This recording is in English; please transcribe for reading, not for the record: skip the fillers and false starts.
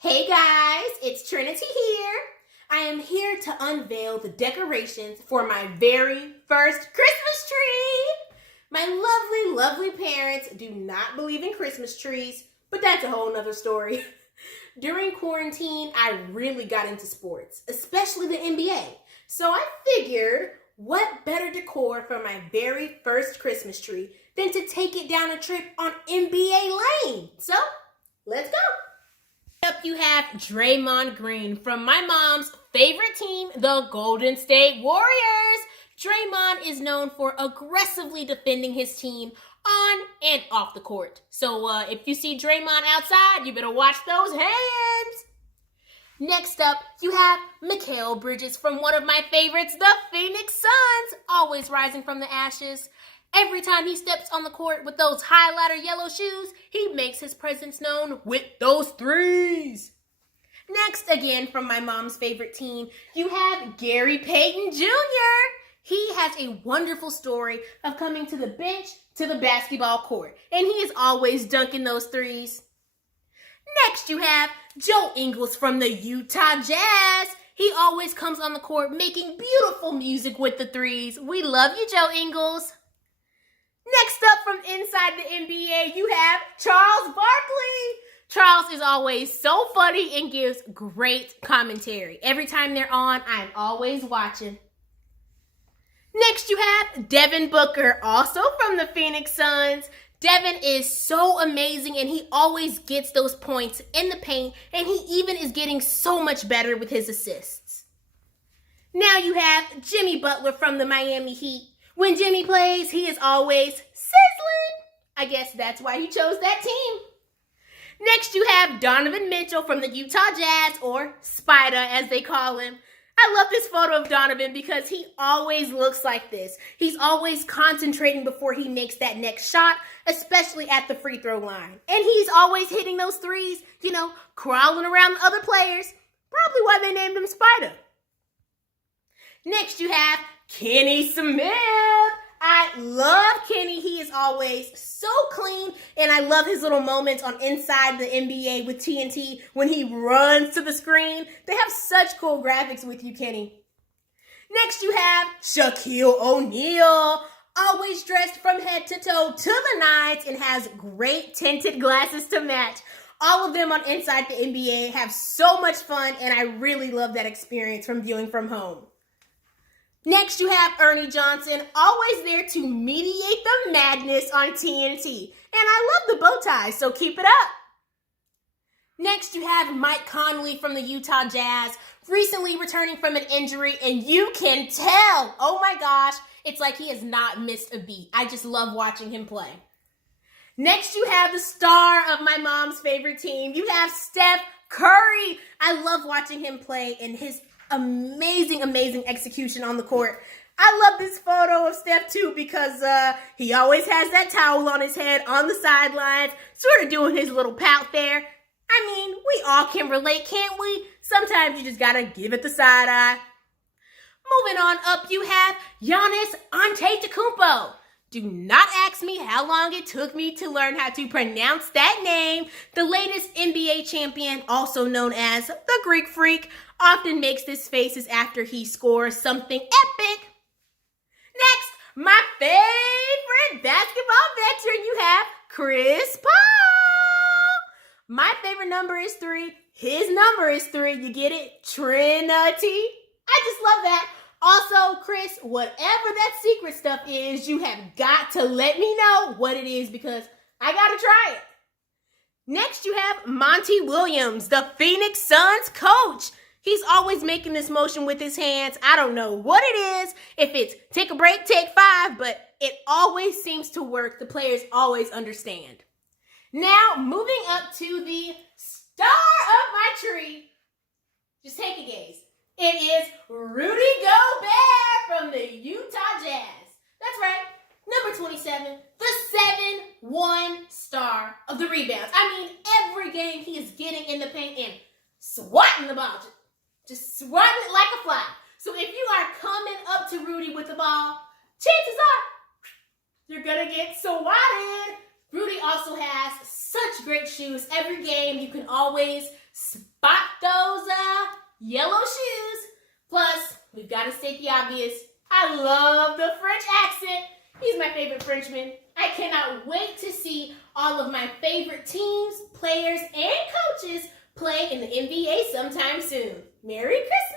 Hey guys, it's Trinity here. I am here to unveil the decorations for my very first Christmas tree. My lovely parents do not believe in Christmas trees, but that's a whole nother story. During quarantine, I really got into sports, especially the NBA. So I figured, what better decor for my very first Christmas tree than to take it down a trip on NBA Lane? So, let's go. Up you have Draymond Green from my mom's favorite team, the Golden State Warriors. Draymond is known for aggressively defending his team on and off the court. So if you see Draymond outside, you better watch those hands. Next up, you have Mikal Bridges from one of my favorites, the Phoenix Suns, always rising from the ashes. Every time he steps on the court with those highlighter yellow shoes, he makes his presence known with those threes. Next, again, from my mom's favorite team, you have Gary Payton Jr. He has a wonderful story of coming to the bench to the basketball court, and he is always dunking those threes. Next, you have Joe Ingles from the Utah Jazz. He always comes on the court making beautiful music with the threes. We love you, Joe Ingles. Next up from inside the NBA, you have Charles Barkley. Charles is always so funny and gives great commentary. Every time they're on, I'm always watching. Next, you have Devin Booker, also from the Phoenix Suns. Devin is so amazing, and he always gets those points in the paint, and he even is getting so much better with his assists. Now you have Jimmy Butler from the Miami Heat. When Jimmy plays, he is always sizzling. I guess that's why he chose that team. Next, you have Donovan Mitchell from the Utah Jazz, or Spider as they call him. I love this photo of Donovan because he always looks like this. He's always concentrating before he makes that next shot, especially at the free throw line. And he's always hitting those threes, crawling around the other players. Probably why they named him Spider. Next, you have Kenny Smith. I love Kenny. He is always so clean, and I love his little moments on Inside the NBA with TNT when he runs to the screen. They have such cool graphics with you, Kenny. Next, you have Shaquille O'Neal, always dressed from head to toe to the nines and has great tinted glasses to match. All of them on Inside the NBA have so much fun, and I really love that experience from viewing from home. Next, you have Ernie Johnson, always there to mediate the madness on TNT. And I love the bow tie, so keep it up. Next, you have Mike Conley from the Utah Jazz, recently returning from an injury, and you can tell, oh my gosh, it's like he has not missed a beat. I just love watching him play. Next, you have the star of my mom's favorite team. You have Steph Curry. I love watching him play and his amazing execution on the court. I love this photo of Steph too because he always has that towel on his head on the sidelines, sort of doing his little pout there. I mean, we all can relate, can't we? Sometimes you just gotta give it the side eye. Moving on up, you have Giannis Antetokounmpo. Do not ask me how long it took me to learn how to pronounce that name. The latest NBA champion, also known as the Greek Freak, often makes his faces after he scores something epic. Next, my favorite basketball veteran, you have Chris Paul. My favorite number is 3. His number is 3. You get it? Trinity. I just love that. Also, Chris, whatever that secret stuff is, you have got to let me know what it is because I got to try it. Next, you have Monty Williams, the Phoenix Suns coach. He's always making this motion with his hands. I don't know what it is. If it's take a break, take 5, but it always seems to work. The players always understand. Now, moving up to the star of my tree. Just take a gaze. It is Rudy Gobert from the Utah Jazz. That's right, number 27, the 7-1 star of the rebounds. I mean, every game he is getting in the paint and swatting the ball. Just swatting it like a fly. So if you are coming up to Rudy with the ball, chances are you're going to get swatted. Rudy also has such great shoes. Every game, you can always spot those yellow shoes. Plus, we've got to state the obvious. I love the French accent. He's my favorite Frenchman. I cannot wait to see all of my favorite teams, players, and coaches play in the NBA sometime soon. Merry Christmas!